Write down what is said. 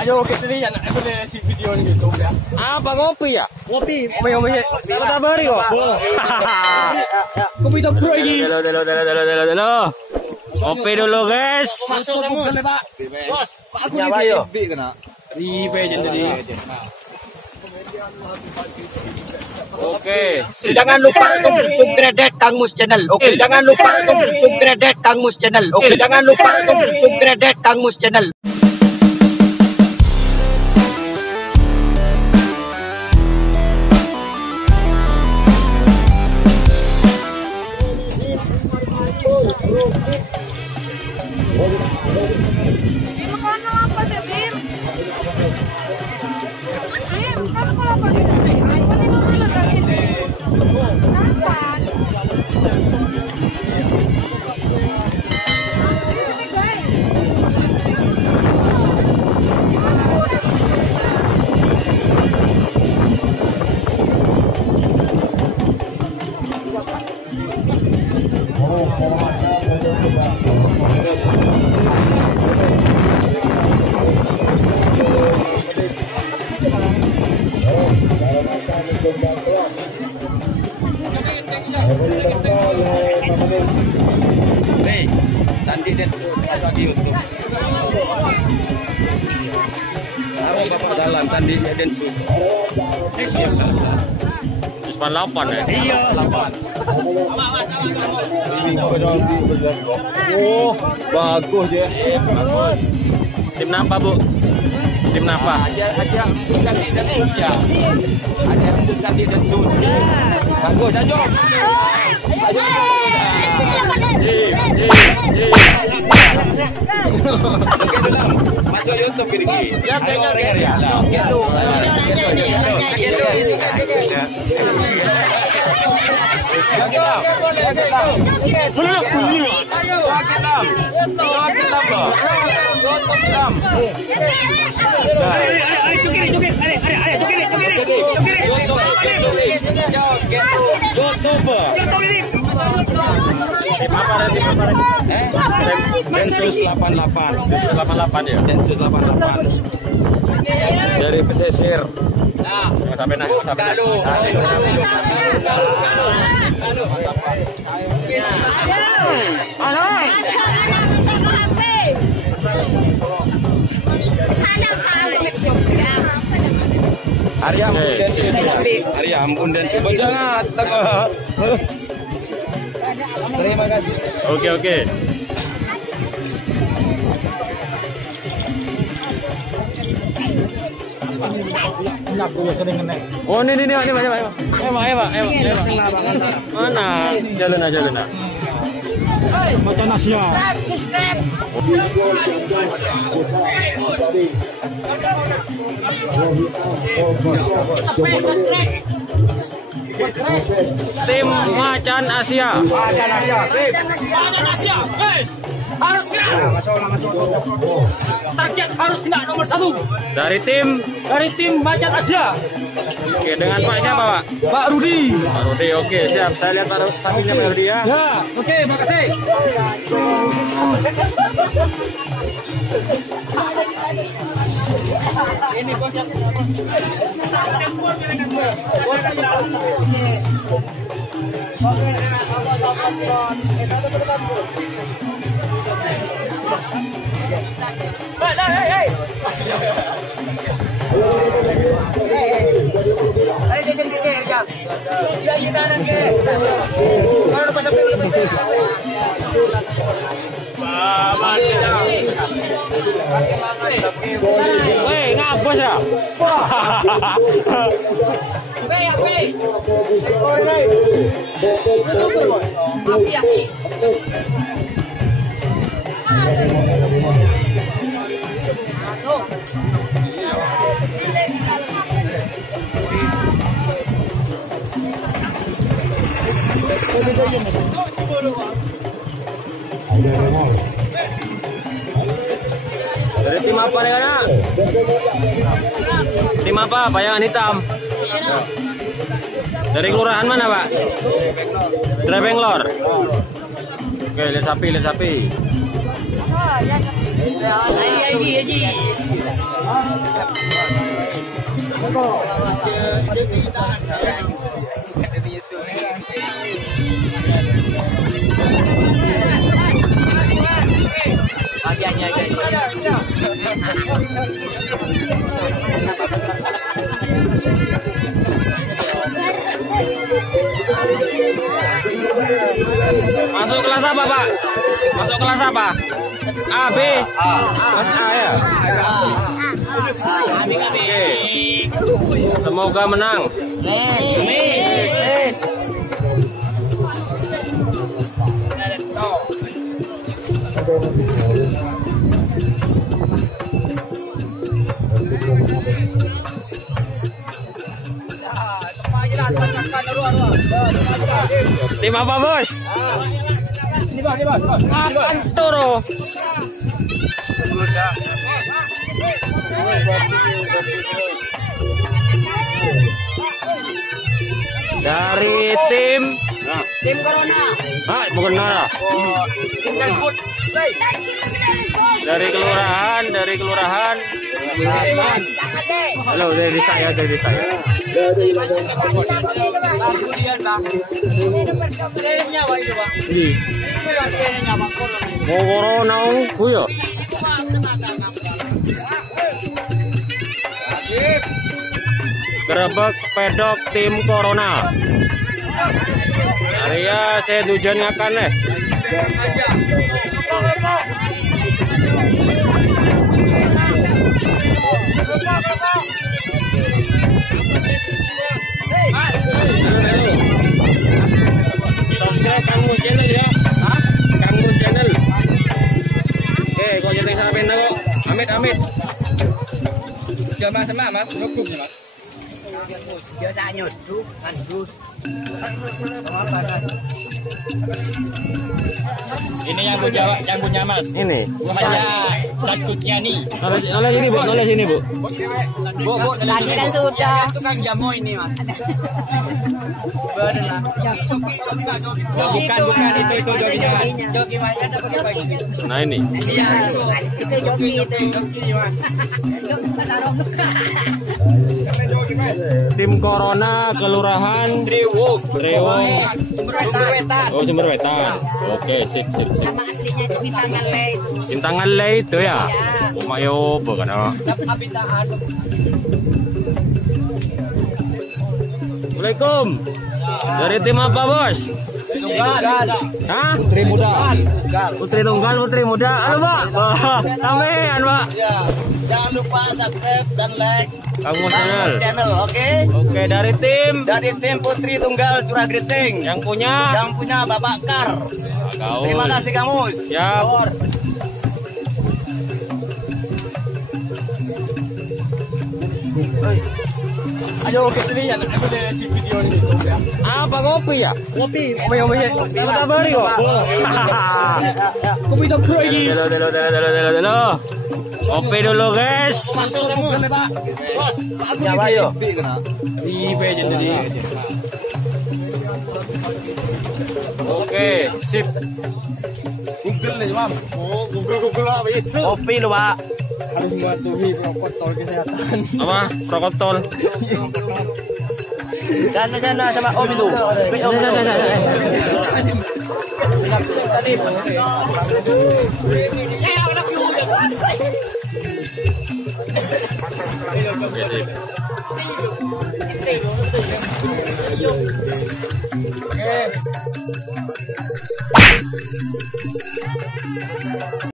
Ayo kita lihat si video di YouTube ya. Apa kopi ya? Kopi. Tabari kok. Kopi top bro ini. Dulu. Kopi dulu guys. Masuk Google Pak. Bos, aku di kena. Di page jadi. Oke. Jangan lupa subscribe Kang Mus channel. Oke, jangan lupa subscribe Kang Mus channel. Oke, jangan lupa subscribe Kang Mus channel. Bim, kamu apa sih, Bim? Bim, kamu apa sih? Tandi dan lagi untuk Bapak jalan Tandi dan sus. Sus 8 ya? Iya, 8. Oh, bagus ya. Bagus. Tim apa, Bu? Tim apa? Aja Candi dan Sus ya. Aja Candi dan Sus. Bagus aja. Masuk YouTube ini. Ya, ya. Densus 88. Densus 88 ya. Densus 88. Dari pesisir. Nah, Sampai naik sampai. Arya Ampun Densus. Arya Ampun Densus. Jangan tengah. Terima kasih. Oke. Oh ini mana jalan. Macan Asia. Subscribe. Tim Macan Asia. Macan Asia. Harus kena. Target harus kena nomor 1. Dari tim Macan Asia. Oke, dengan Pak siapa, Pak? Pak Rudi. Pak Rudi, oke, siap. Saya lihat Pak sampingnya Pak Rudi ya. Ya, oke, makasih. Ini bos yang Woi, ngapus ya? Dari tim apa nih, Kana? Tim apa? Bayangan hitam. Dari kelurahan mana, Pak? Dari Benglor. Oke, lihat sapi. Oh, ya. Masuk kelas apa, Pak? Masuk kelas apa? A, B? Kelas A ya? Oke. Semoga menang. Tim apa, Bos? Toro. Dari tim Corona. bukan Nara. Tim Kalput. Dari kelurahan. Halo, dari saya. Mau corona kuyo. Gerebek pedok tim Corona. Arya saya tujuan ngakan deh. Subscribe Kang Mus channel ya. Kang Mus channel. Oke, kok jadi sampai kok. Amit. Jangan sama Mas, nyukup Mas. Dia tak nyusuk, kan Ini yang punya Mas. Ini. Namanya Sakutyani. Oleh sini, Bu. Bu, Tadi kan sudah. Tukang jamu ini, Mas. Bukan itu joginya. Jogi Maya dapat bagi. Nah, ini. Itu joki itu. Tim Corona Kelurahan Rewo. Oh, Sumber Wetan. Oke, sip. Nama aslinya itu Bintangan Lei itu ya. Umayo bukan apa. Assalamualaikum. Dari tim apa, Bos? Hah? Putri Tunggal. Putri Muda. Halo, Pak. Amin, Pak. Jangan lupa subscribe dan like Kang Mus channel. Oke? Oke, dari tim Putri Tunggal Curah Geriting. yang punya Bapak Kar. Terima kasih Kang Mus. Siap. Ayo ke sini ya, aku lihat si video ini tuh ya. Apa kopi ya? Kopi. Sama tabari kok. Kopi dong bro ini. Dulu. Kopi dulu, guys. Bos, Siapa yo? Di page jadi. Oke, sip. Google nih, Mam. Oh, Google apa itu? kopi lu, Pak. Harus mematuhi protokol kesehatan. Apa? Protokol. Sana sama Om itu. Oke.